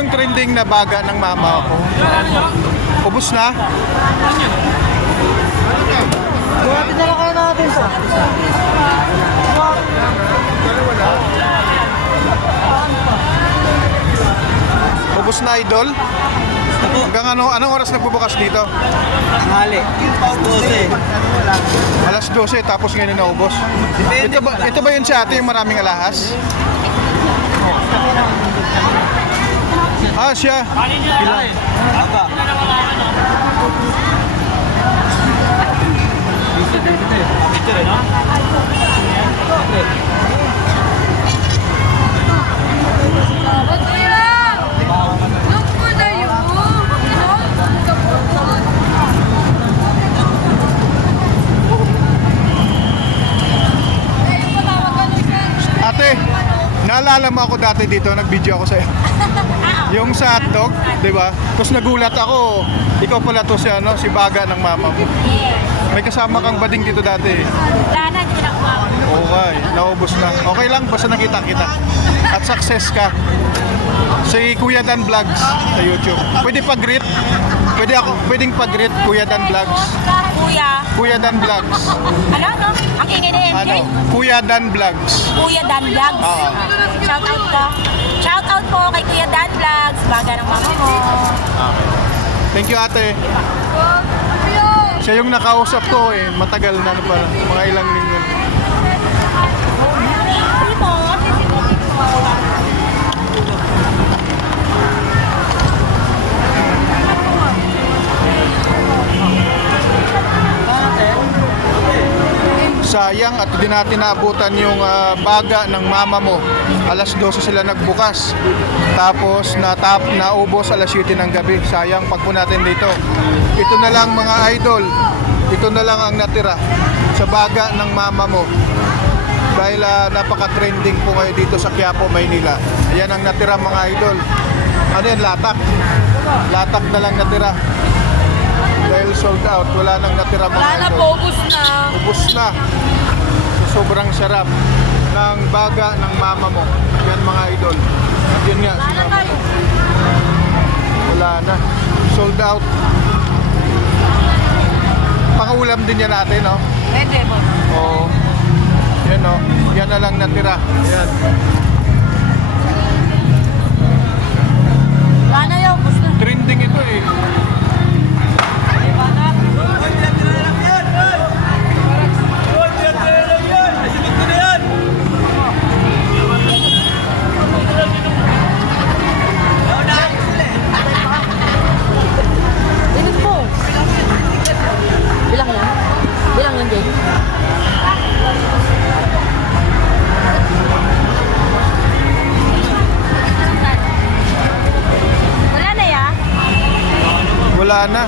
yung trending na baga ng mama ko? Ubus na? Buhatin na lang kayo natin po. Ubus na, idol? Hanggang anong oras nagbubukas dito? Tanghali. 12. Alas 12, tapos ngayon naubos. Ito ba yun si ate, yung maraming alahas? Ah, siya. Ilan? Aba. Ate, naalala mo ako dati dito, nag-video ako sa'yo. Yung sa hotdog, di ba? Tapos nagulat ako, ikaw pala to si, si baga ng mama mo. May kasama kang bading dito dati. Wala na, hindi na kumama. Okay, naubos na. Okay lang, basta nakita kita. At success ka. Si Kuya Dan Vlogs sa YouTube. Pwede pag-greet? Pwedeng pag-greet Kuya Dan Vlogs. Kuya Dan Vlogs. Ano? Ang ingay na MJ? Kuya Dan Vlogs. Kuya Dan Vlogs. Oo. Shout out ka. Shout out po kay Kuya Dan Vlogs. Baga ng mama mo. Okay. Thank you, ate. Siya yung nakausap ko eh. Matagal na pala. Mga ilang linggo. Sige po. Sayang at di natin naabutan yung baga ng mama mo. Alas 12 sila nagbukas. Tapos naubos alas 7 ng gabi. Sayang pag po natin dito. Ito na lang mga idol. Ito na lang ang natira sa baga ng mama mo. Dahil napaka-trending po ngayon dito sa Quiapo, Maynila. Ayan ang natira mga idol. Ano yan? Latak. Latak na lang natira. Dahil sold out, wala nang natira mga idol. Wala na po, ubus na. Ubus na. So, sobrang sarap ng baga ng mama mo. Yan mga idol. At yun nga, si mama mo. Wala na. Sold out. Pangulam din yan natin, no? Pwede mo. Oo. Yan, no? Yan na lang natira. Yan. Wala na yun, ubus na. Trending ito eh. Init po. Bilang yan? Bilang yan, Jay? Wala na ya? Wala na.